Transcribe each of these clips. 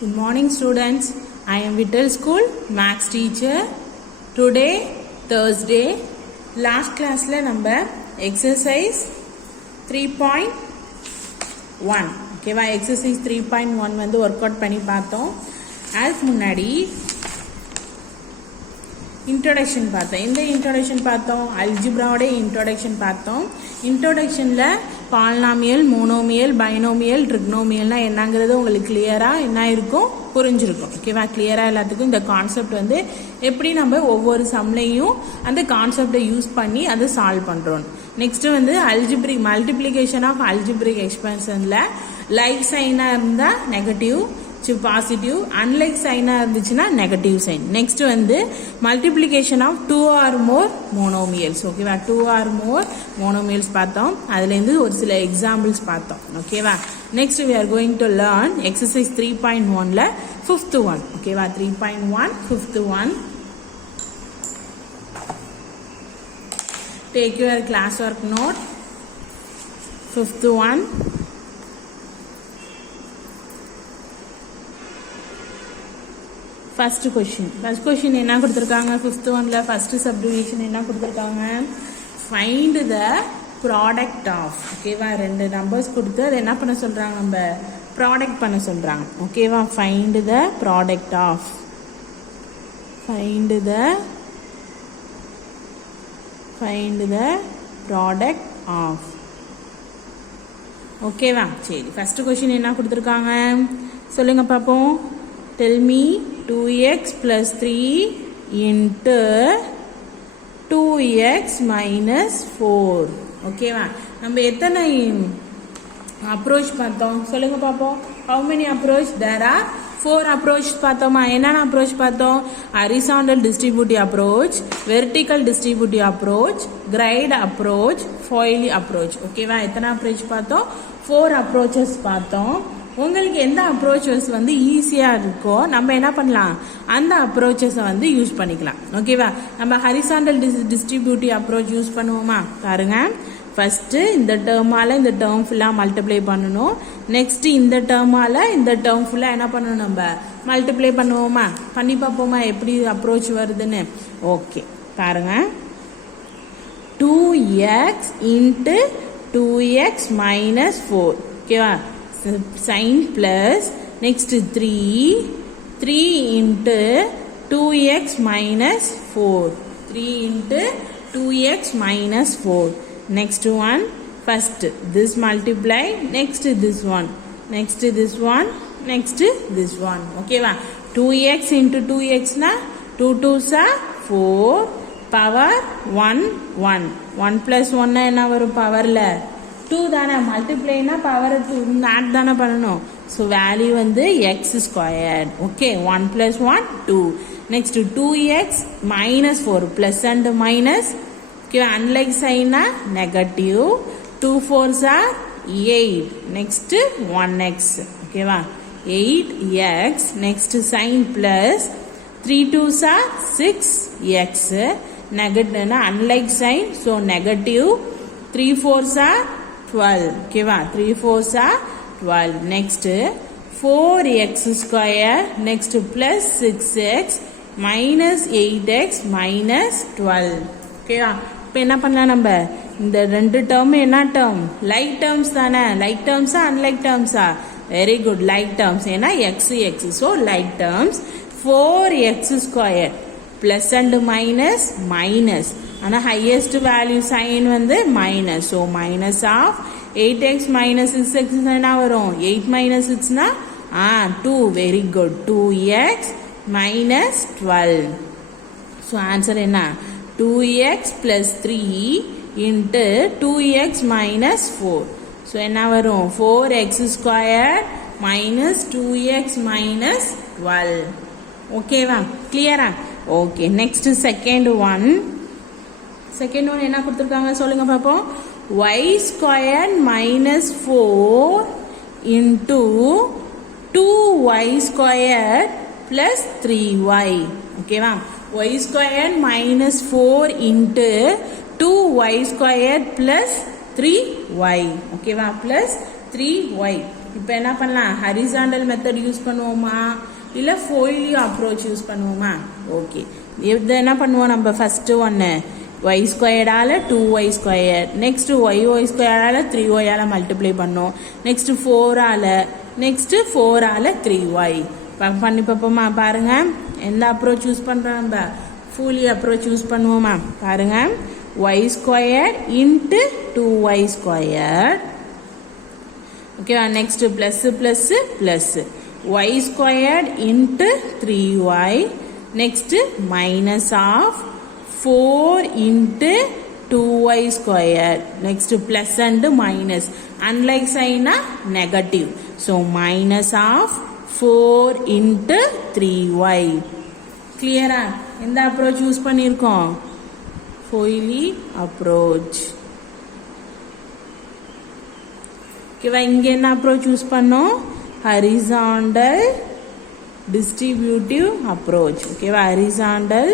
Good morning students. I am Vittal School Maths teacher. Today Thursday last class la namba exercise 3.1 okay va exercise 3.1 வந்து work out பண்ணி பார்த்தோம். அதுக்கு முன்னாடி introduction பார்த்தோம். இந்த introduction பார்த்தோம், algebraவோட introduction பார்த்தோம். introductionல பாலினாமியல், மோனோமியல், பைனோமியல், ட்ரிக்னோமியல்னா என்னங்கிறது உங்களுக்கு கிளியரா என்ன இருக்கும் புரிஞ்சிருக்கும். ஓகேவா? கிளியரா எல்லாத்துக்கும் இந்த கான்செப்ட் வந்து எப்படி நம்ம ஒவ்வொரு சம்லையும் அந்த கான்செப்டை யூஸ் பண்ணி அதை சால்வ் பண்றோம். நெக்ஸ்ட் வந்து அல்ஜிப்ரிக் மல்டிப்ளிகேஷன் ஆஃப் அல்ஜிப்ரிக் எக்ஸ்பென்ஷன்ல லைக் சைனா இருந்தா நெகட்டிவ் பாசிட்டிவ், அன்லைக் சைனா இருந்துச்சுன்னா நெகட்டிவ் சைன். நெக்ஸ்ட் வந்து multiplication of 2 or more monomials. ஓகேவா? 2 or more மோனோமியல்ஸ் பார்த்தோம். அதுல இருந்து ஒரு சில எக்ஸாம்பிள்ஸ் பார்த்தோம். ஓகேவா? Next we are going to learn exercise 3.1ல fifth one. ஓகேவா? 3.1 fifth one. Take your classwork note. Fifth one. First question என்ன கொடுத்திருக்காங்க? fifth oneல first subdivision என்ன கொடுத்திருக்காங்க? Find the product of. ஓகேவா? ரெண்டு நம்பர்ஸ் கொடுத்து அதை என்ன பண்ண சொல்றாங்க? நம்ம ப்ராடக்ட் பண்ண சொல்றாங்க. ஓகேவா? Find the product of. Find the product of. ஓகேவா? சரி, ஃபர்ஸ்ட் கொஸ்டின் என்ன கொடுத்திருக்காங்க சொல்லுங்க பாப்போம். Tell me 2x plus 3 into 2x minus 4. ஓகேவா? நம்ம எத்தனை அப்ரோச் பார்த்தோம் சொல்லுங்க பாப்போம். How many approach? There are 4 approach பார்த்தோமா? என்னென்ன அப்ரோச் பார்த்தோம்? horizontal distributive approach, vertical distributive approach, grade approach, foil approach. ஓகேவா? எத்தனை அப்ரோச் பார்த்தோம்? 4 approaches பார்த்தோம். உங்களுக்கு எந்த அப்ரோச்சஸ் வந்து ஈஸியா இருக்கோ நம்ம என்ன பண்ணலாம், அந்த அப்ரோச்சஸை வந்து யூஸ் பண்ணிக்கலாம். ஓகேவா? நம்ம ஹரிசாண்டல் டிஸ்ட்ரிபியூட்டிவ் அப்ரோச் யூஸ் பண்ணுவோமா? பாருங்க, ஃபர்ஸ்ட் இந்த டேர்மால இந்த டேர்ம் ஃபுல்லா மல்டிப்ளை பண்ணணும். நெக்ஸ்ட் இந்த டேர்மால இந்த டேர்ம் ஃபுல்லா என்ன பண்ணணும், நம்ம மல்டிப்ளை பண்ணுவோமா? பண்ணி பார்ப்போமா எப்படி அப்ரோச் வருதுன்னு? ஓகே, பாருங்க. 2x into 2x minus 4. ஓகேவா? sin plus next 3 into 2x minus 4. 3 into 2x minus 4. Next one, first this multiply, next this one, next this one, next this one. Okay va? 2x into 2x na 2 2s are 4 power 1 1 1 plus 1 na enna varum power la 2 தானே, மல்டிப்ளைனா power add தானே பண்ணணும். So value வந்து x square. Okay, 1 plus 1 2. Next 2x minus 4 plus and minus. Okay, unlike சைனா negative. 2 4s are 8. Next 1x. ஓகேவா? 8x. Next sign plus 3 2s are 6x. Negative unlike sign, so negative. 3 4s are 12. ஓகேவா? 3 4s are 12. next 4x square, next plus 6x minus 8x minus 12. ஓகேவா? இப்போ என்ன பண்ணலாம், நம்ம இந்த ரெண்டு டேர்ம் என்ன டேர்ம்? லைக் டேர்ம்ஸ் தானே. லைக் டேர்ம்ஸா அன்லைக் டேர்ம்ஸா? Very good, like terms. ஏன்னா x x, so like terms. 4x square plus and minus minus, ஆனா ஹையஸ்ட் வேல்யூ சைன் வந்து minus. So minus of 8x minus 6x என்ன வரும்? 8 minus 6 னா 2. Very good, 2x minus 12. So answer என்ன? 2x plus 3 into 2x minus 4. So என்ன வரும்? 4x square minus 2x minus 12. ஓகேவா? கிளியரா? Okay, next second one. Second one என்ன கொடுத்துருக்காங்க சொல்லுங்க பாப்போம். y square minus 4 into 2y square plus 3y. ஓகேவா? y square minus 4 into 2y square plus 3y. ஓகேவா? plus 3y. இப்போ என்ன பண்ணலாம், ஹரிசாண்டல் மெத்தட் யூஸ் பண்ணுவோமா இல்லை ஃபோயிலியோ அப்ரோச் யூஸ் பண்ணுவோமா? ஓகே, இது என்ன பண்ணுவோம் நம்ம ஃபஸ்ட்டு ஒன்று y ஸ்கொயர்டால் 2y², next y ஸ்கொயர்டால் 3y multiply பண்ணோம், நெக்ஸ்ட்டு 4ஆல் 3y பண்ணி பார்ப்போமா? பாருங்க எந்த அப்ரோச் யூஸ் பண்ணுறோம், நம்ம ஃபூலி அப்ரோச் யூஸ் பண்ணுவோமா? பாருங்க y² இன்ட்டு 2y², ஓகேவா? Next plus plus plus y² into 3y, next minus of 4 into 2y², next plus and minus, unlike sign negative, so minus of 4 into 3y. clear ah? இந்த approach use பண்ணிருக்கோம் Foyle approach. ஓகேவா? இங்க என்ன approach use பண்ணோம், horizontal distributive approach. ஓகேவா? horizontal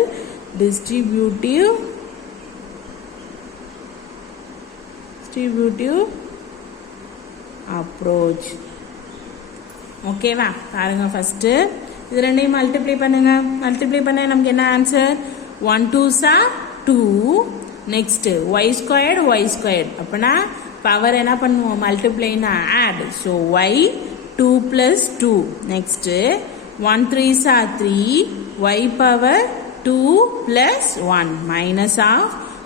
distributive approach. ஓகேவா? பாருங்க first இது ரெண்டையும் மல்டிப்ளை பண்ணுங்க. மல்டிப்ளை பண்ண நமக்கு என்ன answer, 1 2s are 2, next y² அப்பனா பவர் என்ன பண்ணுவோம், மல்டிப்ளைனா add, so y 2 plus 2, next 1 3s are 3, y power 2 plus 1 minus of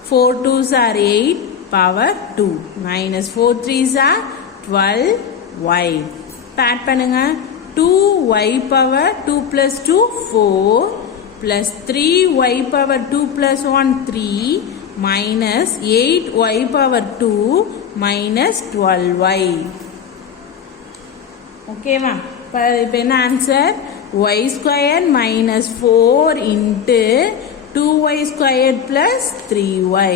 4 2s are 8 power 2 minus 4 3s are 12y. Add பண்ணுங்க 2y power 2 plus 2 4 plus 3y power 2 plus 1 3 minus 8y power 2 minus 12y. ஓகேவா? இப்போ என்ன answer, y² minus 4 into 2y² plus 3y.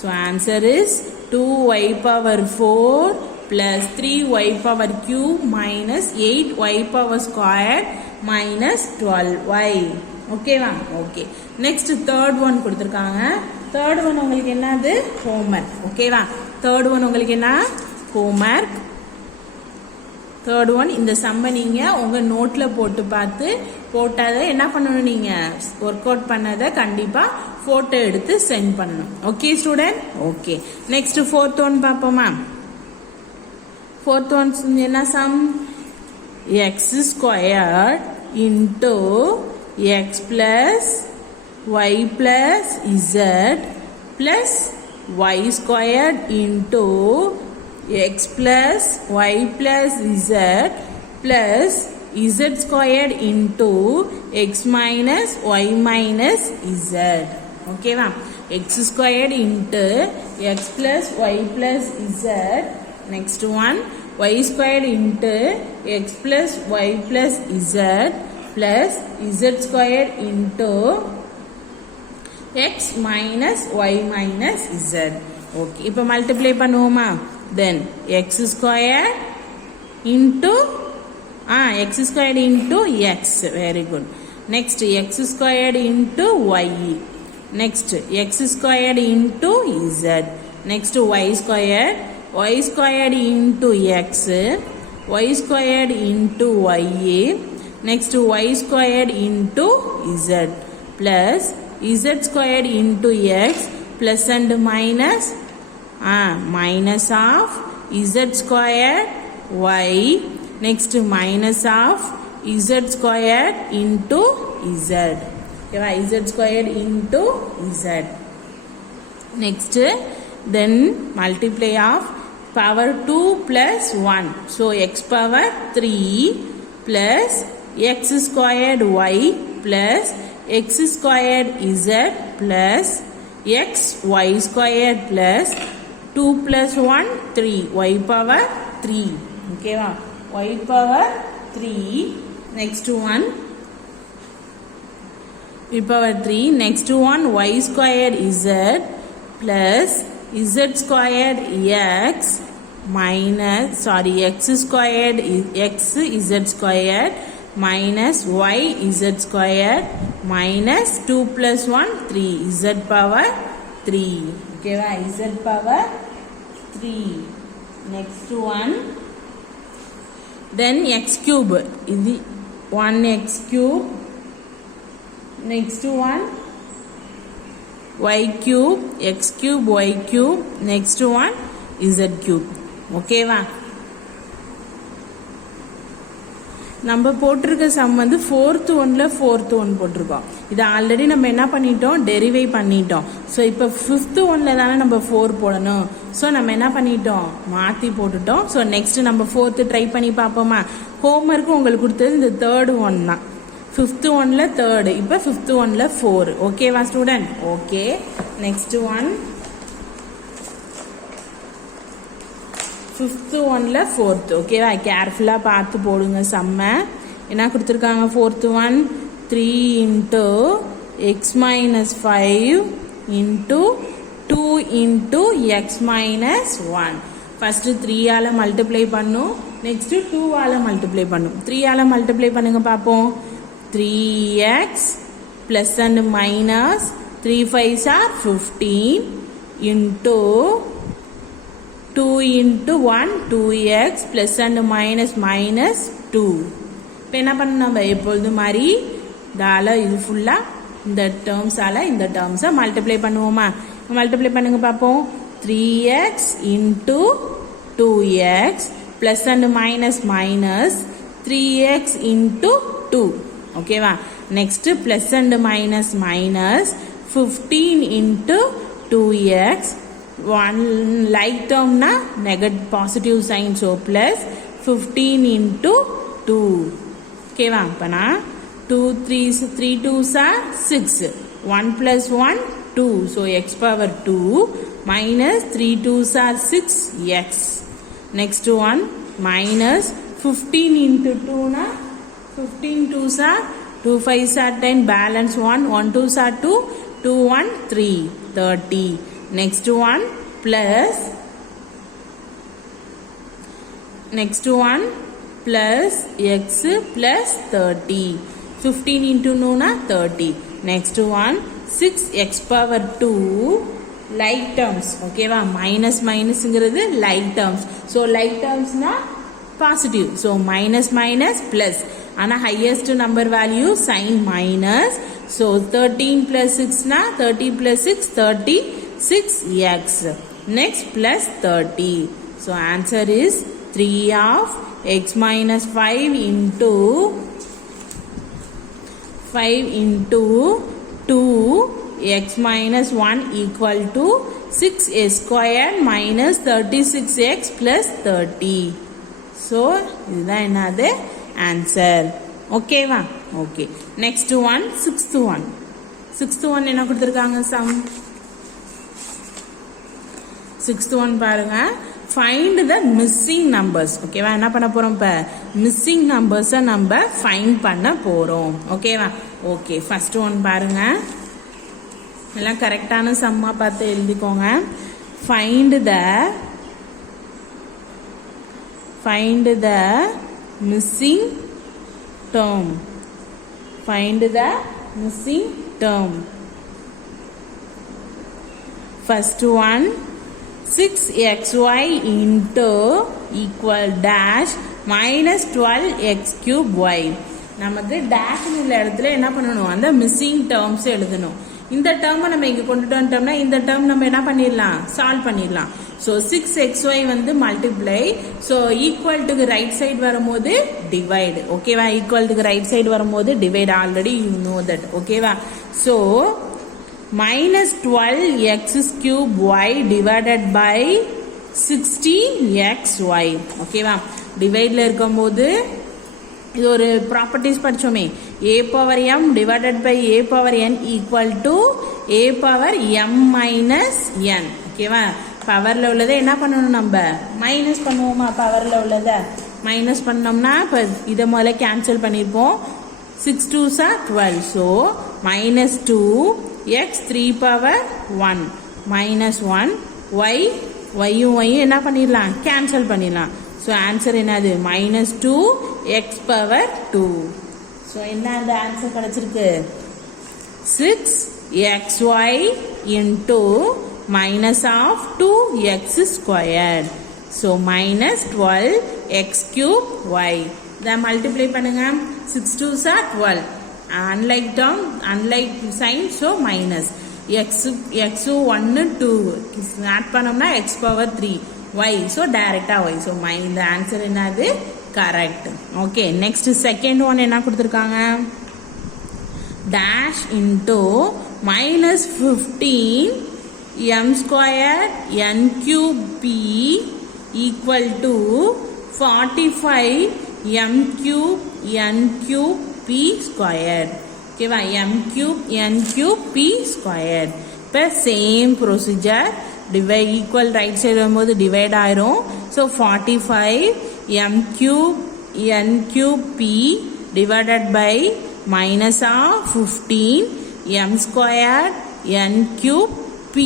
So answer is 2y power 4 plus 3y power cube minus 8y power square minus 12y. ஓகேவா? Okay, next third one கொடுத்துருக்காங்க. Third one உங்களுக்கு என்னது, homework. ஓகேவா? Third one உங்களுக்கு என்ன, homework. Third one இந்த சம்மை நீங்கள் உங்கள் நோட்டில் போட்டு பார்த்து போட்டதை என்ன பண்ணணும், நீங்கள் ஒர்க் அவுட் பண்ணதை கண்டிப்பாக ஃபோட்டோ எடுத்து சென்ட் பண்ணணும். Okay student? Okay, next fourth one பார்ப்போமா? ஃபோர்த் ஒன் என்ன sum, x² into x plus y plus z plus y² into x plus y plus z plus z² into x minus y minus z. ஓகேவா? x² into x plus y plus z, next one y² into x plus y plus z plus z² into x minus y minus z. Okay, இப்போ multiply பண்ணுவோமா? then x² into x² into x, very good. next x² into y, next x² into z, next y² into x, y² into y, next y² into z plus z² into x plus and minus minus of z² y, next minus of z² into z. Okay, z² into z. Next, then multiply of power 2 plus 1. So x power 3 plus x² y plus x² z plus x y² plus 2 plus 1 3 y power 3. Okay va, y power 3. Next one y power 3. Next one y² z plus z² x minus x² x z² minus y z² minus 2 plus 1 3 z power 3. Okay va, z power 3. Next one then x cube இது 1x cube, next one y cube, x cube, y cube, next one z cube. Okay வா? நம்ம போட்டிருக்க some வந்து fourth ஒன்ல fourth one போட்டிருக்கோம். இது already நம்ம என்ன பண்ணிட்டோம், டெரிவேட் பண்ணிட்டோம். ஸோ இப்போ ஃபிஃப்த் ஒன்ல தானே நம்ம 4 போடணும். ஸோ நம்ம என்ன பண்ணிட்டோம், மாற்றி போட்டுட்டோம். ஸோ நெக்ஸ்ட் நம்ம ஃபோர்த்து ட்ரை பண்ணி பார்ப்போமா. ஹோம்ஒர்க்கு உங்களுக்கு கொடுத்தது இந்த தேர்டு ஒன் தான். ஃபிஃப்த் ஒன்ல தேர்டு, இப்போ ஃபிஃப்த் ஒன்ல 4. ஓகேவா student? Okay. Next one fifth ஒன்ல ஃபோர்த். ஓகேவா? கேர்ஃபுல்லாக பார்த்து போடுங்க சம்ம. என்ன கொடுத்துருக்காங்க fourth one, 3 into x minus 5 into 2 into x minus 1. First 3 ஆல மல்டிப்ளை பண்ணும், நெக்ஸ்ட் 2 ஆல மல்டிப்ளை பண்ணும். 3 ஆல மல்டிப்ளை பண்ணுங்க பார்ப்போம். 3x plus and minus 3 5s are 15 into 2 into 1 2x plus and minus minus 2. இப்போ என்ன பண்ணணும், நம்ம எப்பொழுது மாதிரி தால இது ஃபுல்லா இந்த டேர்ம்ஸால இந்த டேர்ம்ஸை மல்டிப்ளை பண்ணுவோமா. மல்டிப்ளை பண்ணுங்க பார்ப்போம். 3x into 2x plus and minus minus 3x into 2. ஓகேவா? Next plus and minus minus 15 into 2x. One like டேர்ம்னா negative positive sign, so plus 15 into 2. ஓகேவா? அப்பனா 2 3 2s are 6. 1 plus 1 2, so x power 2 minus 3 2s are 6x. Next one minus 15 into 2 na 15 2s are 2 5s are 10, balance 1 1 2s are 2 2 1 3 30. Next one plus next one plus x plus 30. 15 into no na 30. Next one 6x power 2 like terms. Okay va? Minus minus ingiradhu like terms. So like terms na positive. So minus minus plus. Ana highest number value sign minus. So 13 plus 6 na 30 plus 6 36x. Next plus 30. So answer is 3 of x minus 5 into 2 x minus 1 equal to 6x squared minus 36x plus 30. So இதுதான் என்னது answer. Okay வா? Okay. Next one sixth one என்ன கொடுத்திருக்காங்க some. sixth one பாருங்க. Find the missing numbers. ஓகேவா? என்ன பண்ண போறோம், இப்ப missing numbers நம்ம find பண்ண போறோம். ஓகேவா? ஓகே. ஃபர்ஸ்ட் ஒன் பாருங்க, எல்லாம் கரெக்டான சம்மா பார்த்து எழுதிக்கோங்க. find the missing term. Find the missing term. First one 6xy into equal dash minus 12x cube y. நமக்கு dash உள்ள இடத்துல என்ன பண்ணணும், அந்த மிஸ்ஸிங் டேர்ம்ஸ் எழுதணும். இந்த டேர்மை நம்ம இங்க கொண்டுட்டு வந்துட்டோம்னா இந்த டேர்ம் நம்ம என்ன பண்ணிடலாம், சால்வ் பண்ணிடலாம். ஸோ 6xy வந்து மல்டிப்ளை, ஸோ ஈக்குவல் டுக்கு ரைட் சைடு வரும்போது டிவைடு. ஓகேவா? ஈக்குவல் டுக்கு ரைட் சைடு வரும்போது divide. Already you know that. ஓகேவா? So minus 12x cube y divided by 16xy. ஓகேவா? டிவைட்ல இருக்கும்போது இது ஒரு properties படிச்சோமே, a power m divided by a power n equal to a power m minus n. ஓகேவா? பவர்ல உள்ளதை என்ன பண்ணணும், நம்ம மைனஸ் பண்ணுவோமா. பவர்ல உள்ளதை மைனஸ் பண்ணோம்னா இப்போ இதை முதல்ல கேன்சல் பண்ணியிருப்போம். 6 2s are 12. So minus 2 x 3 power 1 minus 1 y yயும் என்ன பண்ணிடலாம், கேன்சல் பண்ணிடலாம். ஸோ ஆன்சர் என்னது, minus 2 x power 2. ஸோ என்ன அந்த ஆன்சர் கிடைச்சிருக்கு, 6xy into minus of 2x squared. So minus 12 x cube y. இதை மல்டிப்ளை பண்ணுங்க. 6 2s are 12. Unlike term, unlike sign, so minus. x 1 2 add பண்ணோம்னா x power 3 y. So direct y. So இந்த answer என்னது? Correct. Okay, next second one என்ன கொடுத்துருக்காங்க? dash into minus 15 m square n cube p equal to 45 m cube n cube p squared. ஓகேவா? m cube n cube p squared. இப்போ same procedure, divide equal right side வரும்போது divide ஆயிரும். So 45 m cube n cube p divided by minus of 15 m squared n cube p.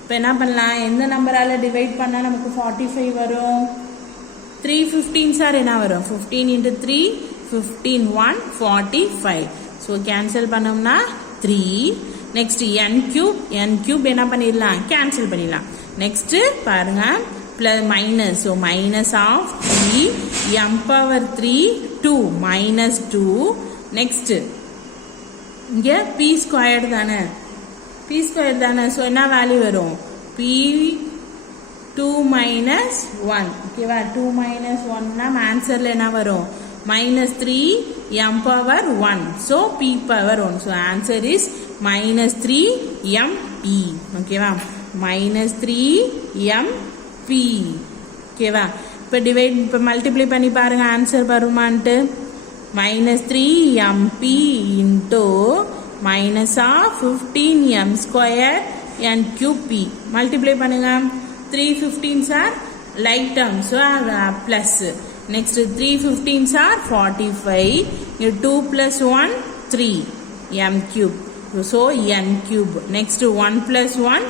இப்போ என்ன பண்ணலாம்? எந்த நம்பரால் divide பண்ணால் நமக்கு 45 வரும்? 3 15s ஆர் என்ன வரும்? 15 into 3 15 1 45. ஸோ கேன்சல் பண்ணோம்னா 3. நெக்ஸ்ட் n cube என்ன பண்ணிடலாம்? கேன்சல் பண்ணிடலாம். நெக்ஸ்ட் பாருங்க, plus minus, so minus of 3 m power 3 2 minus 2. next இங்க p squared தானே, so என்ன வேல்யூ வரும்? p 2 minus 1. ஓகேவா? 2 minus 1 னா ஆன்சர்ல என்ன வரும்? minus 3 m power 1. so p power 1. so answer is minus 3 m p. ஓகேவா? minus 3 m p. ஓகேவா? இப்போ டிவைட், இப்போ மல்டிப்ளை பண்ணி பாருங்க answer வருமான்ட்டு. minus 3 m p into minus of 15 m square n cube p. Multiply பண்ணுங்க. 3 15s are like terms, so plus. next 3 15s are 45. 2 plus 1 3 m cube, so n cube. next 1 plus 1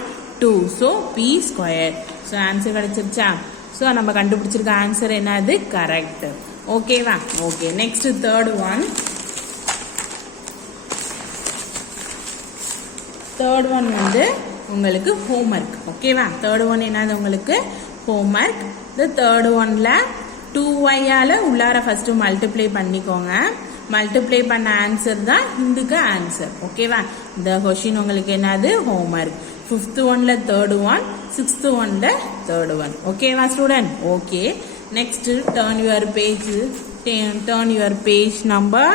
2, so p square. so answer கிடைச்சிருச்சா? So நம்ம கண்டுபிடிச்சிருக்க answer என்னது? Correct. ஓகேவா? Okay, next third one வந்து உங்களுக்கு homework. ஓகேவா? Third one என்னது உங்களுக்கு? ஹோம்ஒர்க். இந்த தேர்ட் ஒன்ல 2y உள்ளார ஃபர்ஸ்ட் மல்டிப்ளை பண்ணிக்கோங்க. மல்டிப்ளை பண்ண ஆன்சர் தான் இதுக்கு ஆன்சர். ஓகேவா? இந்த கொஸ்டின் உங்களுக்கு என்னது? ஹோம்ஒர்க். 5th ஒன்ல தேர்ட் ஒன், 6th ஒன்ல தேர்ட் ஒன். ஓகேவா student? Okay, next turn your page number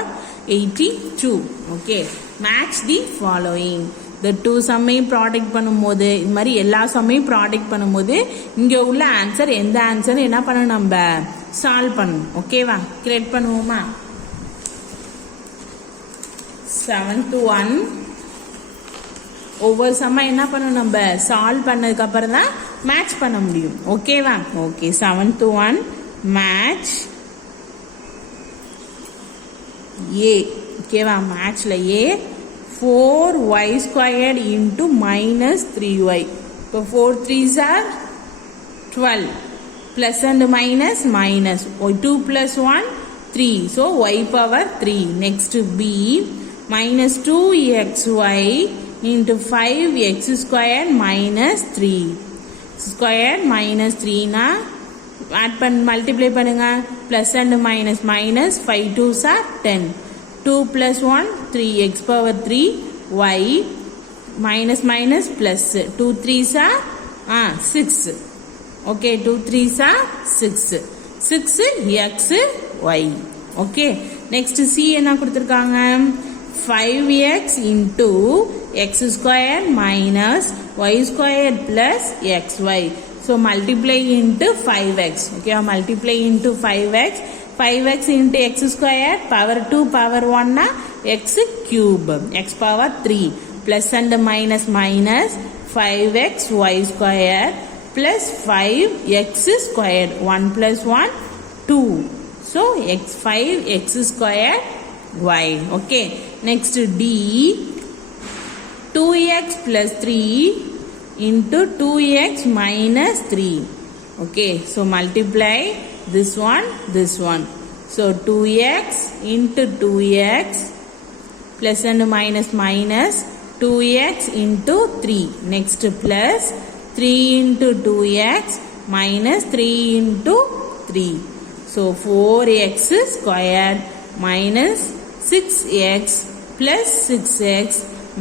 82. Okay, match the following. இந்த 2 சம்மையும் ப்ராடக்ட் பண்ணும்போது, இது மாதிரி எல்லா சம்மையும் ப்ராடக்ட் பண்ணும்போது இங்கே உள்ள ஆன்சர் எந்த ஆன்சர் என்ன பண்ணணும்? நம்ம சால்வ் பண்ணணும். ஓகேவா? கிரியேட் பண்ணுவோமா? 7th ஒன் ஒவ்வொரு சம்மா என்ன பண்ணணும்? நம்ம சால்வ் பண்ணதுக்கு அப்புறம் தான் மேட்ச் பண்ண முடியும். ஓகேவா? ஓகே, 7th ஒன் மேட்ச் ஏ. ஓகேவா? மேட்ச்ல ஏ 4y squared into minus 3y. இப்போ 4 3s are 12. plus and minus minus. 2 plus 1 3. so y power 3. next b minus 2xy into 5x squared minus 3 squared minus 3 na add multiply பண்ணுங்க. plus and minus minus 5 2s are 10. 2 plus 1 3x power 3 y minus minus plus 2 3s are 6. okay, 2 3s are 6 x y. okay, next c என்ன கொடுத்திருக்காங்க? 5x into x squared minus y squared plus xy. so multiply into 5x. okay, multiply into 5x. 5x into x squared power 2 power 1 na x cube x power 3 plus and minus minus 5x y squared plus 5x squared 1 plus 1 2. so x 5x squared y. okay, next d 2x plus 3 into 2x minus 3. okay, so multiply this one. so 2x into 2x plus and minus minus 2x into 3. next plus 3 into 2x minus 3 into 3. So 4x squared minus 6x plus 6x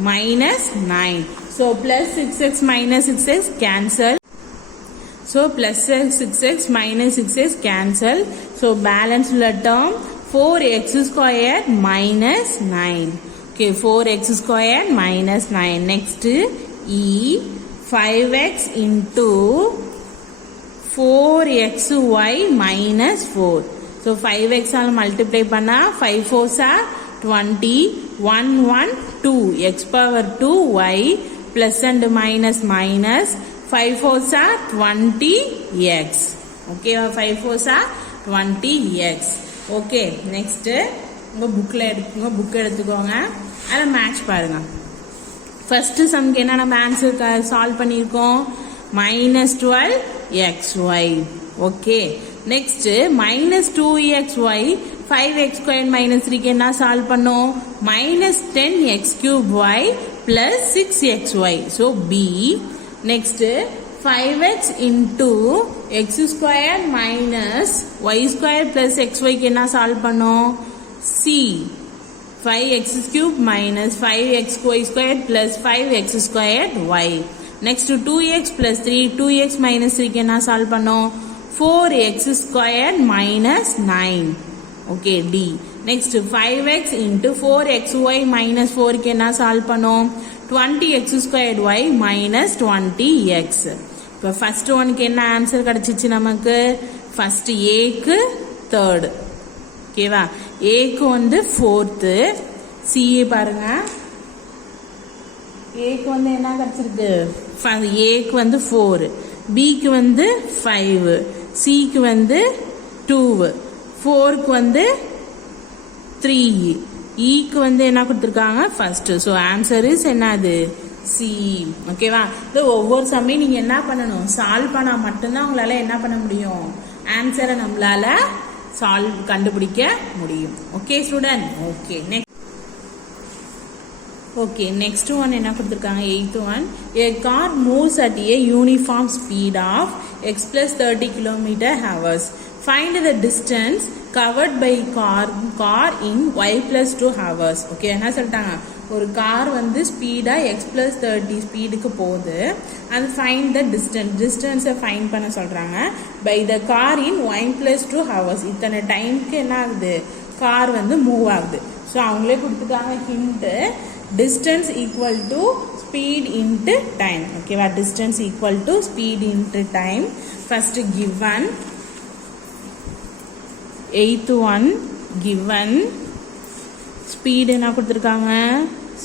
minus 9. So plus 6x minus 6x cancel. So plus 6x minus 6x cancel. So balance term 4x squared minus 9. Okay, 4x squared minus 9. Next E 5x into 4xy minus 4. So 5x all multiply பண்ணா 5 4s are 20, 1 1 2 x power 2 y plus and minus minus 5 4s are 20x. Okay, 5 4s are 20x. Okay, next உங்க book எடுத்துக்கோங்க, அதை match பாருங்க. First சம்க்கு என்ன நம்ம answer solve பண்ணியிருக்கோம், minus 12xy. Okay, next minus 2xy 5x squared minus 3 என்ன solve பண்ணோம், minus 10x cube y plus 6xy. So B. Next 5x into x squared minus y squared plus xy என்ன solve பண்ணோம், C. 5x cube minus 5x squared plus 5x squared y. Next 2x plus 3, 2x minus 3 என்ன solve பண்ணோம், 4x squared minus 9. Okay, D. Next 5x into 4xy minus 4 என்ன solve பண்ணோம், 20x squared y minus 20x. இப்போ first ஒனுக்கு என்ன answer கிடைச்சிச்சு நமக்கு, first ஏக்கு தேர்டு. ஓகேவா, ஏக்கு வந்து ஃபோர்த்து, சி பாருங்க, ஏக்கு வந்து என்ன கிடைச்சிருக்கு, ஏக்கு வந்து 4, பிக்கு வந்து 5, சிக்கு வந்து 2, 4க்கு வந்து 3, ஈக்கு வந்து என்ன கொடுத்துருக்காங்க ஃபர்ஸ்ட். ஸோ ஆன்சர் இஸ் என்னது, சி. ஓகேவா, இது ஒவ்வொரு சமயம் நீங்க என்ன பண்ணணும், சால்வ் பண்ணா மட்டும்தான் உங்களால என்ன பண்ண முடியும், ஆன்சரை நம்மளால சால்வ் கண்டுபிடிக்க முடியும். Okay student. Okay, next okay next one என்ன கொடுத்துருக்காங்க, 8th one. A car moves at a uniform speed of x plus 30 km/h. Find the distance covered by car in y plus 2 hours. Okay, என்ன சொல்லிட்டாங்க, ஒரு car வந்து speedo x plus 30 ஸ்பீடுக்கு போகுது, அது find the டிஸ்டன்ஸை find பண்ண சொல்றாங்க. By the car in y plus 2 hours. இத்தனை டைமுக்கு என்ன ஆகுது, கார் வந்து மூவ் ஆகுது. ஸோ அவங்களே கொடுத்துட்டாங்க hint, distance equal to speed into time. ஓகேவா, distance equal to speed into time. First given 8th one, given speed என்ன கொடுத்துருக்காங்க,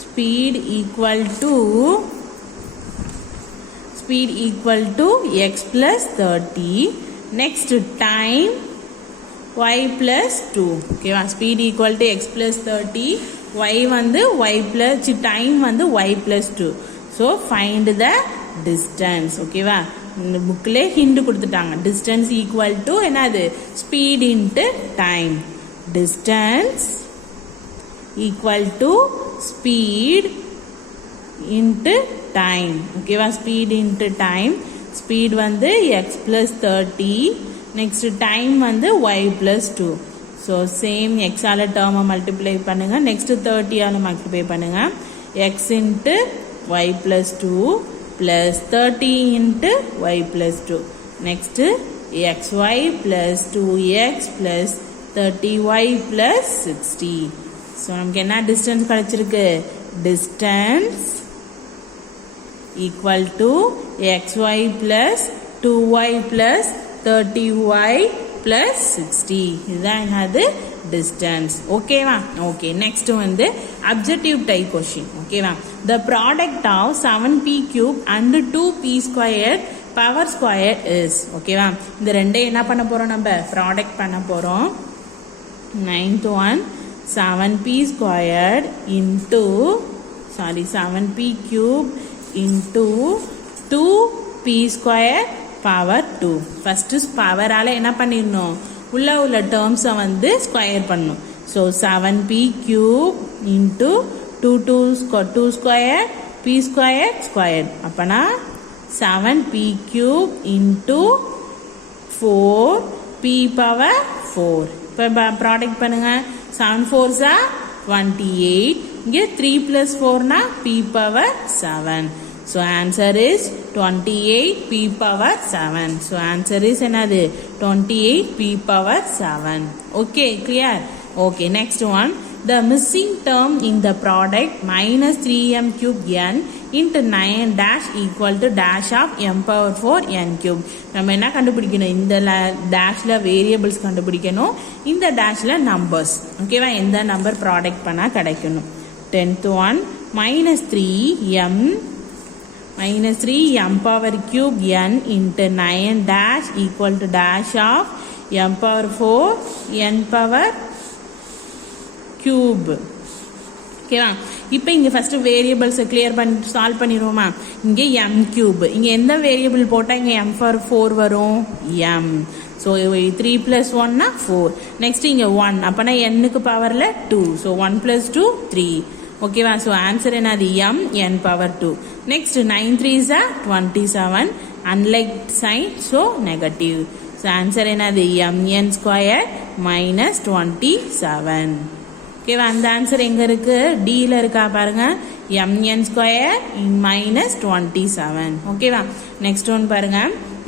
speed equal to x plus 30. Next time y plus 2. ஓகேவா, speed equal to x plus 30, y வந்து y plus time வந்து y plus 2. So find the distance. ஓகேவா, இந்த புக்ல hint கொடுத்துட்டாங்க, distance equal to என்னது, speed into time. Distance equal to speed into time. ஓகேவா, speed into time. Speed வந்து x plus 30, next time வந்து y plus 2. So same x ஆல டேர்மை மல்டிப்ளை பண்ணுங்க, நெக்ஸ்ட் 30 ஆல மல்டிப்ளை பண்ணுங்க. x into y plus 2 plus 30 into y plus 2. Next xy plus 2x plus 30y plus 60. So நமக்கு என்ன distance கிடைச்சிருக்கு, distance equal to xy plus 2y plus 30y plus 60. இதுதான் என்னது, டிஸ்டன்ஸ். ஓகேவா, ஓகே நெக்ஸ்ட் வந்து objective type question. ஓகேவா, the product of 7p cube and 2p squared power square is. ஓகேவா, இந்த ரெண்டையும் என்ன பண்ண போறோம், நம்ம ப்ராடக்ட் பண்ண போறோம். 9th one, 7p squared into 7p cube into 2p squared power 2. First பவரால என்ன பண்ணிடணும், உள்ள டேர்ம்ஸை வந்து ஸ்கொயர் பண்ணணும். So 7p cube into 2 square p square squared. அப்பனா 7p cube into 4p power 4. இப்போ ப்ராடக்ட் பண்ணுங்க. 7 4s are 28. இங்கே 3 plus 4 p power 7. So answer is 28 p power 7. So answer is என்னது 28 p power 7. Okay, clear? Okay, next one. The missing term in the product minus 3m cube n into 9 dash equal to dash of m power 4 n cube. நம்ம என்ன கண்டுபிடிக்கணும்? இந்த டேஷ்ல variables கண்டுபிடிக்கணும், இந்த டேஷ்ல numbers. ஓகேவா? எந்த number product பண்ணா கிடைக்கணும். 10th one minus 3m power cube n into 9 dash equal to dash of m power 4 n power cube. ஓகேவா? இப்போ இங்கே ஃபஸ்ட்டு வேரியபிள்ஸை கிளியர் பண்ணி சால்வ் பண்ணிடுவோமா? இங்கே எம் கியூப், இங்கே எந்த வேரியபிள் போட்டால் இங்கே m for 4 வரும்? m. So 3 plus 1 4. நெக்ஸ்ட் இங்கே 1, அப்போனா n-க்கு பவரில் 2. So 1 plus 2 3. ஓகேவா? ஸோ ஆன்சர் என்னது m n power 2. Next 9 3s are 27. Unlike sign, so negative. So answer என்னது mn ஸ்கொயர் மைனஸ் 27. ஓகேவா? அந்த ஆன்சர் எங்க இருக்கு? டில இருக்கா பாருங்க. mn square minus 27. ஓகேவா? நெக்ஸ்ட் ஒன் பாருங்க.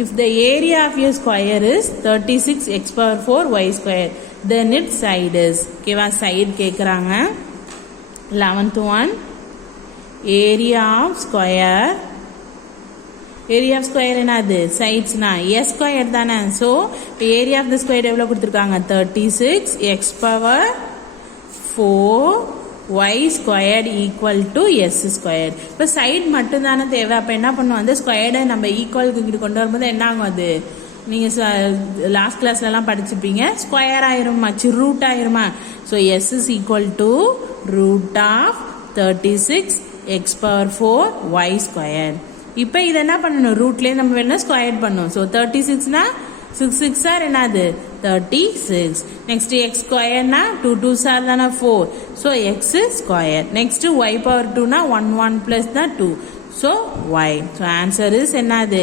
If the area of a square is 36x power 4 y square then its side is. ஓகேவா? சைடு கேட்குறாங்க. 11th one. Area of square, area of square என்னது? சைட்ஸ்னா s ஸ்கொயர் தானே. So area of the square எவ்வளோ கொடுத்துருக்காங்க? 36x power 4 y squared equal to s square. இப்போ side மட்டும் தானே தேவை. அப்போ என்ன பண்ணுவோம்? அந்த ஸ்கொயர்டை நம்ம ஈக்குவலுக்கு இங்கிட்டு கொண்டு வரும்போது என்ன ஆகும்? அது நீங்கள் லாஸ்ட் கிளாஸ்லலாம் படிச்சுப்பீங்க, ஸ்கொயர் ஆயிருமா, ரூட் ஆயிருமா. So s is equal to root of 36x power 4 y square. இப்போ இதை என்ன பண்ணணும்? ரூட்லேயே நம்ம வேணா ஸ்கொயர் பண்ணணும். ஸோ 36னா 6 6 ஆர் என்னது 36. நெக்ஸ்ட் எக்ஸ் ஸ்கொயர்னா 2 2s ஆர் தானே 4. So x square. Next y power 2னா 1 1 பிளஸ் தான் 2. So y. So answer is என்னது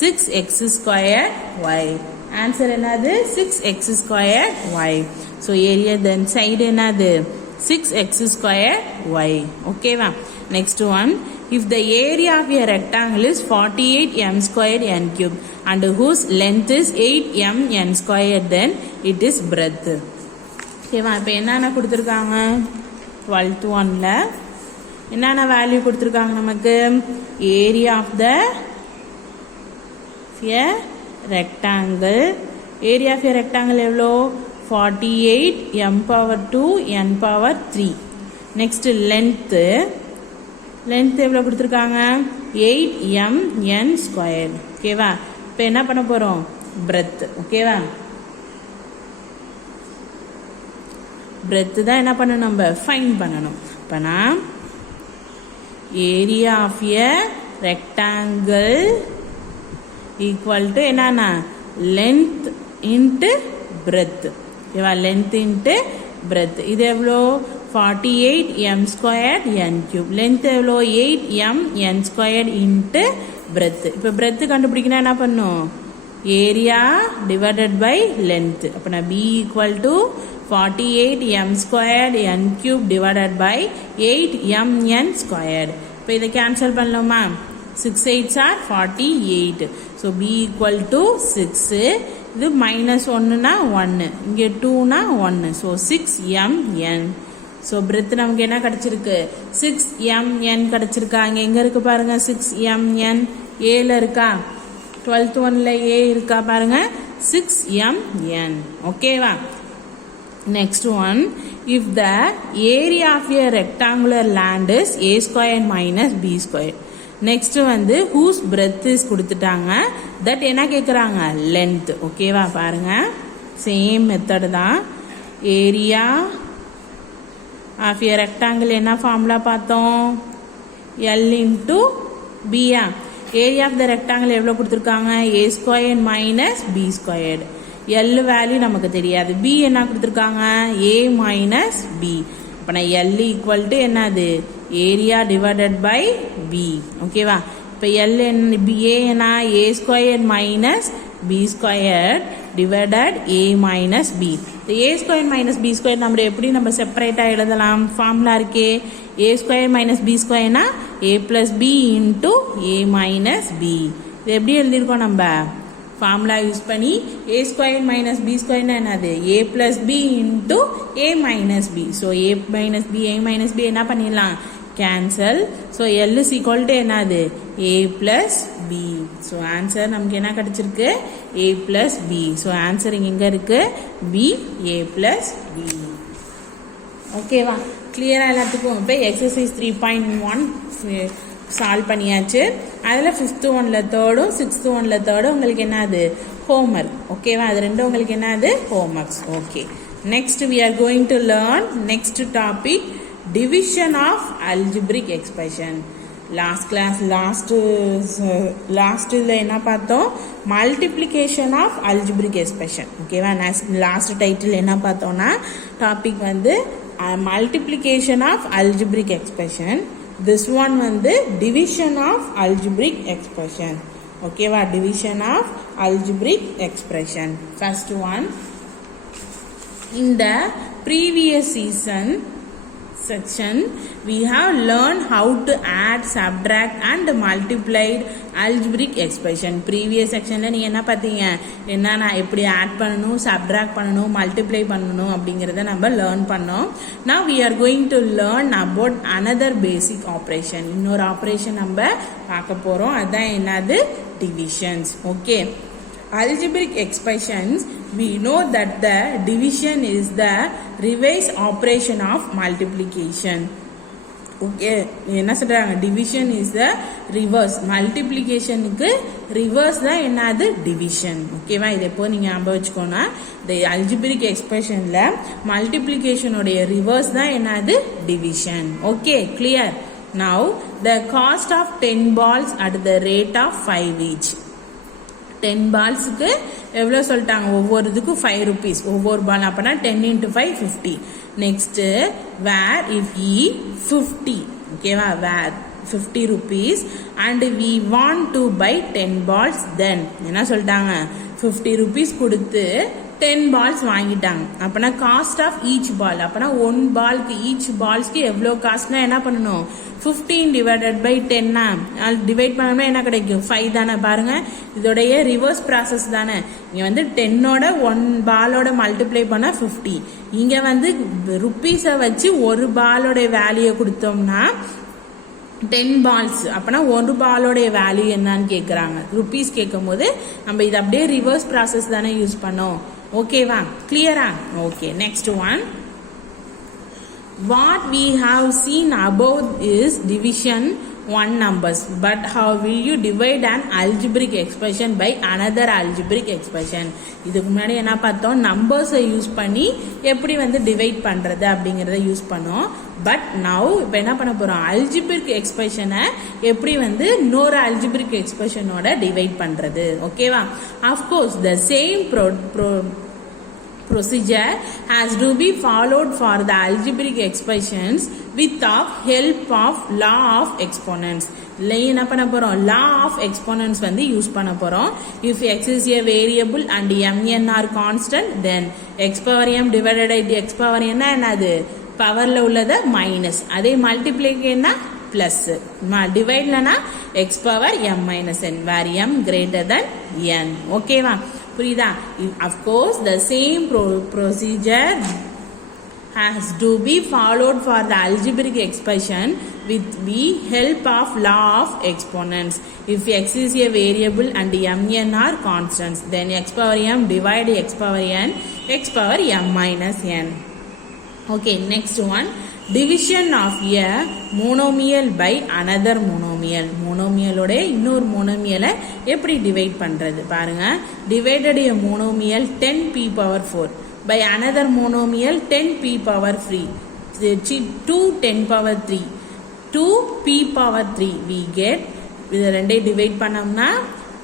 6x ஸ்கொயர் y. ஆன்சர் என்னது 6x square y. So area then side என்னது 6x square y. ஓகேவா? Next one. If the area of a rectangle is 48m squared n cube and whose length is 8m n squared then it is breadth. ஓகேவா? இப்போ என்னென்ன கொடுத்துருக்காங்க? 12th ஒன்ல என்னென்ன value கொடுத்துருக்காங்க நமக்கு? Area of the rectangle. Area of a rectangle எவ்வளோ? 48 m power 2 n power 3. Next length, length எவ்வளோ கொடுத்துருக்காங்க? 8m n square. ஓகேவா? இப்போ என்ன பண்ண போகிறோம்? பிரெத். ஓகேவா? பிரெத் தான் என்ன பண்ணணும்? நம்ம ஃபைன் பண்ணணும். அப்போனா area of a rectangle equal to என்னன்னா லென்த் இன்ட்டு பிரெத். ஓகேவா? Length into breadth. இது எவ்வளோ? 48m squared n cube. Length எவ்வளோ? 8m n squared into breadth. இப்போ பிரெத் கண்டுபிடிக்கணும் என்ன பண்ணும்? Area divided by length. அப்போ நான் b equal to 48m squared n cube divided by 8m n squared. இப்போ இதை கேன்சல் பண்ணலாமா? 6 8s are 48. So b equal to 6. இது மைனஸ் 1னா 1, இங்கே 2னா 1. So 6mn. ஸோ பிரெத் நமக்கு என்ன கிடைச்சிருக்கு? 6mn கிடைச்சிருக்கா? இங்கே எங்கே இருக்கு பாருங்க? 6mn ஏல இருக்கா? 12th ஒன்ல ஏ இருக்கா பாருங்க? 6mn. ஓகேவா? Next one. If the area of a rectangular land is a square minus b square. Next வந்து ஹூஸ் பிரெத் இஸ் கொடுத்துட்டாங்க. தட் என்ன கேட்குறாங்க? லென்த். ஓகேவா? பாருங்க, சேம் மெத்தட் தான். ஏரியா ஆஃப் எ ரெக்டாங்கிள் என்ன ஃபார்முலா பார்த்தோம்? எல் இன்டூ பியா. ஏரியா ஆஃப் த ரெக்டாங்கிள் எவ்வளோ கொடுத்துருக்காங்க? a square minus b squared. L value நமக்கு தெரியாது. b என்ன கொடுத்துருக்காங்க? a minus b. அப்போ நான் எல் ஈக்குவல் டு என்னது? Area divided by b. ஓகேவா? இப்போ எல் ஏ என்ன? a square minus b square divided a minus b. The a square minus b square நம்ம செப்பரேட்டா எழுதலாம் ஃபார்முலா இருக்கே a square minus b square னா a plus b into a minus b. இது எப்படி எழுதிருக்கோம் நம்ம ஃபார்முலா யூஸ் பண்ணி a square minus b square னா என்னது a plus b into a minus b. So a minus b a minus b என்ன பண்ணிடலாம் cancel. So L is equal to என்னது a plus b. So answer நமக்கு என்ன கிடைச்சிருக்கு a plus b. So answer இங்க இருக்கு b a plus b. ஓகேவா கிளியரா எல்லாத்துக்கும் இப்போ எக்ஸசைஸ் 3.1 சால்வ் பண்ணியாச்சு. அதில் 5th ஒன்ல தேர்டும் 6th ஒன்ல தேர்டும் உங்களுக்கு என்னது ஹோம்ஒர்க். ஓகேவா அது ரெண்டும் உங்களுக்கு என்னது homeworks. Okay next we are going to learn next topic division of algebraic expression. லாஸ்ட்ல என்ன பார்த்தோம் மல்டிப்ளிகேஷன் ஆஃப் அல்ஜிப்ரிக் எக்ஸ்பிரஷன். ஓகேவா லாஸ்ட் டைட்டில் என்ன பார்த்தோம்னா டாபிக் வந்து multiplication of algebraic expression. This one வந்து division of algebraic expression. Okay va division of algebraic expression. First one, in the previous section we have learned how to add, subtract and multiplied algebraic expression. previous sectionல நீங்க என்ன பாத்தீங்க என்னன்னா எப்படி add பண்ணனும் subtract பண்ணனும் multiply பண்ணனும் அப்படிங்கறத நம்ம லேர்ன் பண்ணோம். now we are going to learn about another basic operation. இன்னொரு ஆபரேஷன் நம்ம பார்க்க போறோம். அதான் என்னது divisions. okay algebraic expressions, we know that the division is the reverse operation of multiplication. okay என்ன சொல்றாங்க division is the reverse, multiplication க்கு reverse தான் என்னது division. ஓகேவா இதை எப்போ நீங்க ஞாபகம் வச்சுக்கோனா the algebraic expressionல multiplication உடைய reverse தான் என்னது division. okay clear. now the cost of 10 balls at the rate of 5 each. 10 பால்ஸுக்கு எவ்வளோ சொல்லிட்டாங்க ஒவ்வொரு இதுக்கும் 5 rupees ஒவ்வொரு பால். அப்பனா 10 into 5 50. Next where if e 50 ஓகேவா where 50 rupees and we want to buy 10 balls then என்ன சொல்லிட்டாங்க 50 rupees கொடுத்து 10 balls வாங்கிட்டாங்க. அப்பனா காஸ்ட் ஆஃப் ஈச் பால் அப்பனா 1 பால்க்கு ஈச் பால்ஸ்க்கு எவ்வளோ காஸ்ட்னா என்ன பண்ணணும் 15 divided by 10 டிவைட் பண்ணோம்னா என்ன கிடைக்கும் 5 தானே. பாருங்க இதோடைய ரிவர்ஸ் ப்ராசஸ் தானே. இங்க வந்து 10ஓட 1 பாலோட மல்டிப்ளை பண்ணா 50. இங்க வந்து ருப்பீஸை வச்சு ஒரு பாலோட வேல்யூ கொடுத்தோம்னா 10 balls அப்பனா ஒரு பாலோட வேல்யூ என்னன்னு கேக்குறாங்க. ருப்பீஸ் கேட்கும் போது நம்ம இது அப்படியே ரிவர்ஸ் ப்ராசஸ் தானே யூஸ் பண்ணோம். ஓகேவா கிளியரா. Okay next one, what we have seen above is division one numbers, but how will you divide an algebraic expression by another algebraic expression? இதுக்கு முன்னாடி என்ன பார்த்தோம் நம்பர்ஸை யூஸ் பண்ணி எப்படி வந்து டிவைட் பண்றது அப்படிங்கறத யூஸ் பண்ணோம். பட் நவ் இப்போ என்ன பண்ண போறோம் algebraic expression-ஐ எப்படி வந்து இன்னொரு algebraic expression-ஓட டிவைட் பண்றது. ஓகேவா of course the same procedure has to be followed for the algebraic expressions with the help of law of exponents. என்ன பண்ண போறோம் law of exponents வந்து யூஸ் பண்ண போறோம். if x is a variable and mn are constant then x power m divided by x power n என்னது பவர்ல உள்ளது minus, அதே மல்டிப்ளிகேஷன்னா plus, டிவைட்லனா x power m minus n where m greater than n. ஓகேவா புரியுதா. of course the same procedure has to be followed for the algebraic expression with the help of law of exponents. if x is a variable and mn are constants then x power m divide x power n x power m minus n. okay next one, division of a monomial by another monomial. monomial-ஓட இன்னொரு monomial-ஐ எப்படி divide பண்றது பாருங்க. divided a monomial 10p power 4 by another monomial 10p power 3 2 10 power 3 2p power 3 we get இது ரெண்டையும் divide பண்ணோம்னா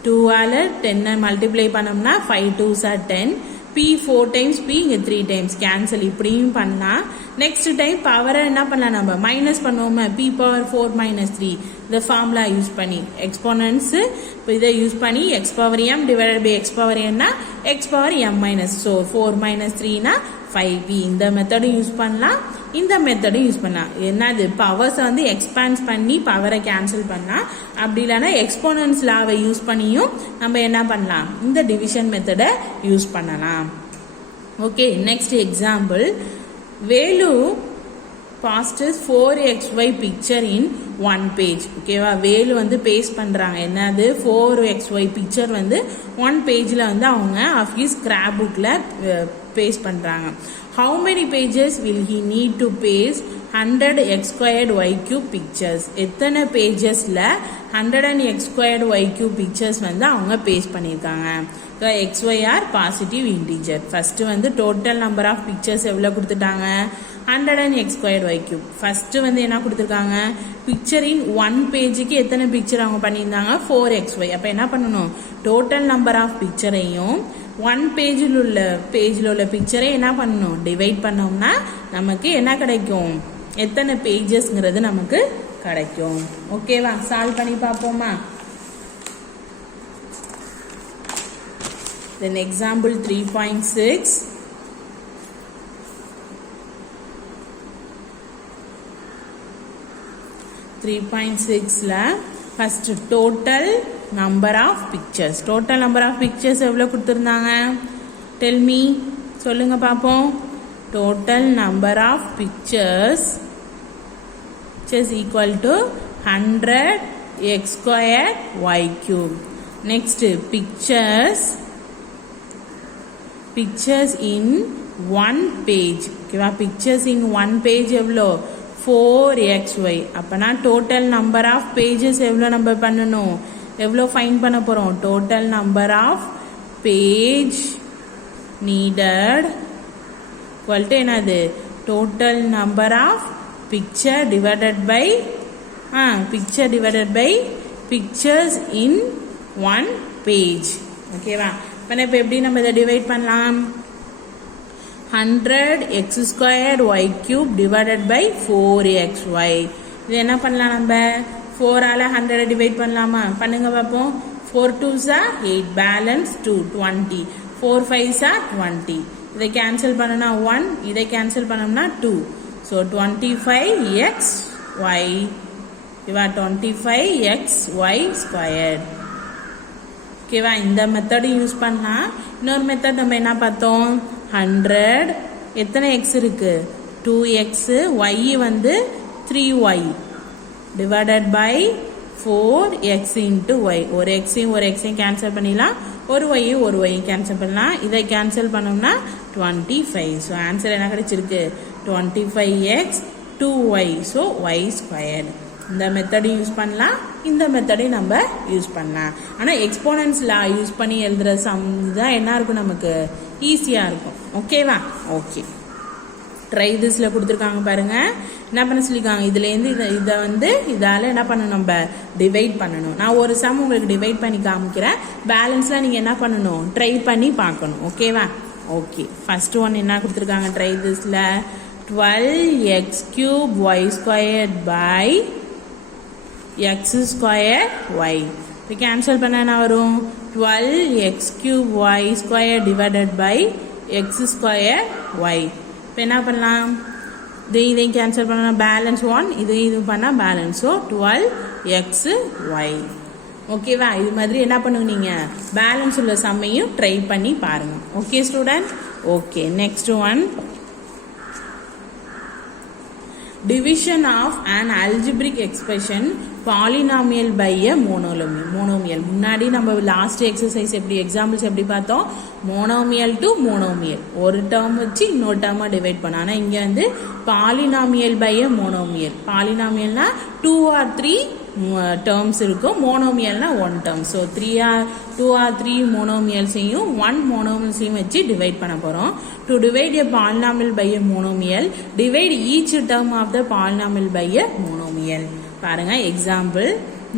2 ஆல 10 multiply பண்ணோம்னா 5 2s are 10 p 4 times p இங்க 3 times cancel இப்படியும் பண்ணலாம். next time பவரை என்ன பண்ணலாம் நம்ம மைனஸ் பண்ணுவோமே p power 4 minus 3 இந்த ஃபார்முலா யூஸ் பண்ணி எக்ஸ்போனன்ட்ஸ் இப்போ இதை யூஸ் பண்ணி x power m divided by x power n னா x power m minus so 4 minus 3 னா 5p இந்த மெத்தடும் யூஸ் பண்ணலாம் இந்த மெத்தடும் யூஸ் பண்ணலாம். என்னது பவர்ஸை வந்து எக்ஸ்பாண்ட் பண்ணி பவரை கேன்சல் பண்ணலாம். அப்படி இல்லைன்னா எக்ஸ்போனன்ட்ஸ் லாவை யூஸ் பண்ணியும் நம்ம என்ன பண்ணலாம் இந்த டிவிஷன் மெத்தடை யூஸ் பண்ணலாம். ஓகே நெக்ஸ்ட் எக்ஸாம்பிள் வேலு பாஸ்டஸ் 4xy பிக்சர் இன் 1 பேஜ். ஓகேவா வேலு வந்து பேஸ்ட் பண்றாங்க. என்னது 4xy பிக்சர் வந்து 1 பேஜ்ல வந்து அவங்க ஆஃபீஸ் ஸ்கிராப் புக்ல பேஸ்ட் பண்றாங்க. How many pages will he need to paste 100 x squared y cube pictures? எத்தனை பேஜஸ்ல 100 x squared y cube pictures வந்து அவங்க பேஸ்ட் பண்ணிருக்காங்க. xy are positive integer. First வந்து டோட்டல் நம்பர் ஆஃப் பிக்சர்ஸ் எவ்வளவு கொடுத்துட்டாங்க 100 x squared y cube. First வந்து என்ன கொடுத்துருக்காங்க பிக்சரின் 1 பேஜுக்கு எத்தனை பிக்சர் அவங்க பண்ணியிருந்தாங்க 4xy. அப்ப என்ன பண்ணணும் டோட்டல் நம்பர் ஆஃப் பிக்சரையும் 1 பேஜில் உள்ள பிக்சரை என்ன பண்ணணும் டிவைட் பண்ணோம்னா நமக்கு என்ன கிடைக்கும் எத்தனை பேஜஸ்ங்கிறது நமக்கு கிடைக்கும். ஓகேவா சால்வ் பண்ணி பார்ப்போமா. Then example 3.6 3.6ல first total number of pictures எவ்வளவு கொடுத்திருந்தாங்க tell me சொல்லுங்க பாப்போம். total number of pictures is equal to 100 x squared y cube. next pictures in 1 page. ஓகேவா pictures in 1 page எவ்வளோ 4xy. அப்பனா total number of pages எவ்வளோ நம்ம பண்ணணும் எவ்வளோ ஃபைண்ட் பண்ண போறோம் total number of page needed equal to என்னது total number of picture divided by pictures in 1 page. ஓகேவா இப்போ எப்படி நம்ம இதை டிவைட் பண்ணலாம் 100 x squared y cube divided by 4xy. இது என்ன பண்ணலாம் நம்ம 4 ஆல 100 டிவைட் பண்ணலாமா பண்ணுங்க பாப்போம் 4 2s are 8 balance 2 20 4 5s are 20 இதை கேன்சல் பண்ணனா 1 இதை கேன்சல் பண்ணோம்னா 2 so 25xy இவா 25xy squared. ஓகேவா இந்த மெத்தட் யூஸ் பண்ணா இன்னொரு மெத்தட் நம்ம என்ன பார்த்தோம் 100 எத்தனை x இருக்கு 2x y வந்து 3y divided by 4x into y. ஒரு x கேன்சல் பண்ணிடலாம் ஒரு y கேன்சல் பண்ணலாம் இதை கேன்சல் பண்ணோம்னா 25 ஸோ ஆன்சர் என்ன கிடைச்சிருக்கு 25x 2y so y squared. இந்த மெத்தடையும் யூஸ் பண்ணலாம் இந்த மெத்தடையும் நம்ம யூஸ் பண்ணலாம். ஆனால் எக்ஸ்போனன்ட்ஸ் லா யூஸ் பண்ணி எழுதுற சம் தான் என்ன இருக்கும் நமக்கு ஈஸியாக இருக்கும். ஓகேவா ஓகே ட்ரை திஸ்ல கொடுத்துருக்காங்க பாருங்க என்ன பண்ண சொல்லியிருக்காங்க இதுலேருந்து இதை வந்து இதால் என்ன பண்ணணும் நம்ம டிவைட் பண்ணணும். நான் ஒரு சம் உங்களுக்கு டிவைட் பண்ணி காமிக்கிறேன் பேலன்ஸ்லாம் நீங்கள் என்ன பண்ணணும் ட்ரை பண்ணி பார்க்கணும். ஓகேவா ஓகே ஃபர்ஸ்ட் ஒன் என்ன கொடுத்துருக்காங்க ட்ரை திஸ்ல 12x cube y squared by x squared y. இப்போ கேன்சல் பண்ண என்ன வரும் 12x cube y squared divided by x squared y. இப்போ என்ன பண்ணலாம் இதையும் கேன்சல் பண்ணா பேலன்ஸ் 1 இது பண்ணா பேலன்ஸ் ஸோ 12xy. ஓகேவா இது மாதிரி என்ன பண்ணுவீங்க நீங்க பேலன்ஸ் உள்ள சம்மையும் ட்ரை பண்ணி பாருங்க. Okay student okay next one division of an algebraic expression polynomial by a monomial. முன்னாடி நம்ம லாஸ்ட் எக்ஸசைஸ் எப்படி எக்ஸாம்பிள்ஸ் எப்படி பார்த்தோம் மோனோமியல் டு மோனோமியல் ஒரு டேர்ம் வச்சு இன்னொரு டேர்மா டிவைட் பண்ண. ஆனால் இங்கே வந்து பாலினாமியல் பை a monomial. பாலினாமியல்னா 2 or 3 டேர்ம்ஸ் இருக்கும் மோனோமியல்னா 1 டேர்ம். ஸோ 2 or 3 மோனோமியல்ஸையும் 1 மோனோமியல்ஸையும் வச்சு டிவைட் பண்ண போகிறோம். To divide a polynomial by a monomial divide each term of the polynomial by a monomial. பாருங்க எக்ஸாம்பிள்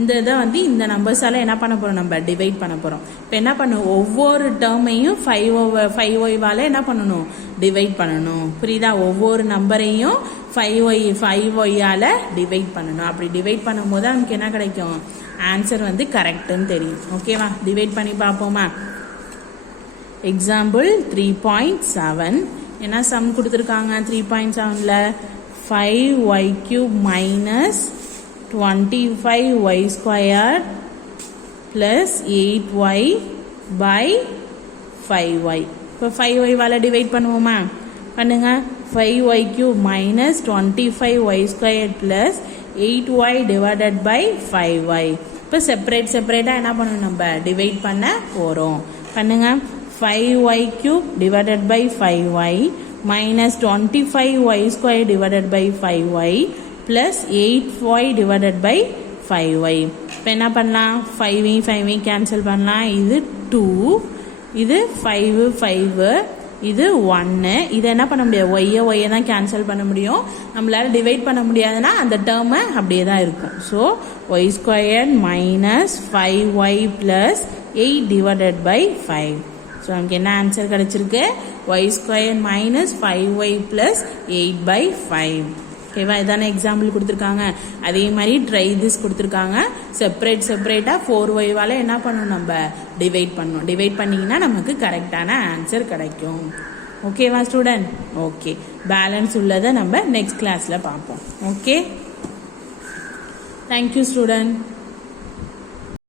இந்த இதை வந்து இந்த நம்பர்ஸால் என்ன பண்ண போகிறோம், நம்ம டிவைட் பண்ண போகிறோம். இப்போ என்ன பண்ணணும், ஒவ்வொரு டேர்மையும் 5y என்ன பண்ணணும், டிவைட் பண்ணணும். புரியுதா? ஒவ்வொரு நம்பரையும் 5y டிவைட் பண்ணணும். அப்படி டிவைட் பண்ணும்போது நமக்கு என்ன கிடைக்கும், ஆன்சர் வந்து கரெக்டுன்னு தெரியும். ஓகேவா? டிவைட் பண்ணி பார்ப்போமா? எக்ஸாம்பிள் 3.7 என்ன சம் கொடுத்துருக்காங்க? 3.7ல் 5y³ minus 25y² plus 8y by 5y. இப்போ 5y டிவைட் பண்ணுவோமா? பண்ணுங்க. 5y³ minus 25y² plus 8y divided by 5y. இப்போ செப்பரேட்டாக என்ன பண்ணணும், நம்ம டிவைட் பண்ண போகிறோம். பண்ணுங்க. 5y³ divided by 5y minus 25y² divided by 5y plus 8y divided by 5y. இப்போ என்ன பண்ணலாம், 5 கேன்சல் பண்ணலாம். இது 2, இது 5 இது 1. இதை என்ன பண்ண முடியாது, ஒய்யை தான் கேன்சல் பண்ண முடியும். நம்மளால டிவைட் பண்ண முடியாதுன்னா அந்த டேர்மை அப்படியே தான் இருக்கும். So y² minus 5y plus 8 divided by 5. So நமக்கு என்ன ஆன்சர் கிடைச்சிருக்கு, y² minus 5y plus 8 by 5. ஓகேவா? இதான எக்ஸாம்பிள் கொடுத்துருக்காங்க. அதே மாதிரி ட்ரை திஸ் கொடுத்துருக்காங்க. செப்பரேட்டாக 4y என்ன பண்ணணும், நம்ம டிவைட் பண்ணணும். டிவைட் பண்ணிங்கன்னா நமக்கு கரெக்டான ஆன்சர் கிடைக்கும். ஓகேவா ஸ்டூடெண்ட்? ஓகே, பேலன்ஸ் உள்ளதை நம்ம நெக்ஸ்ட் கிளாஸில் பார்ப்போம். Okay, thank you student.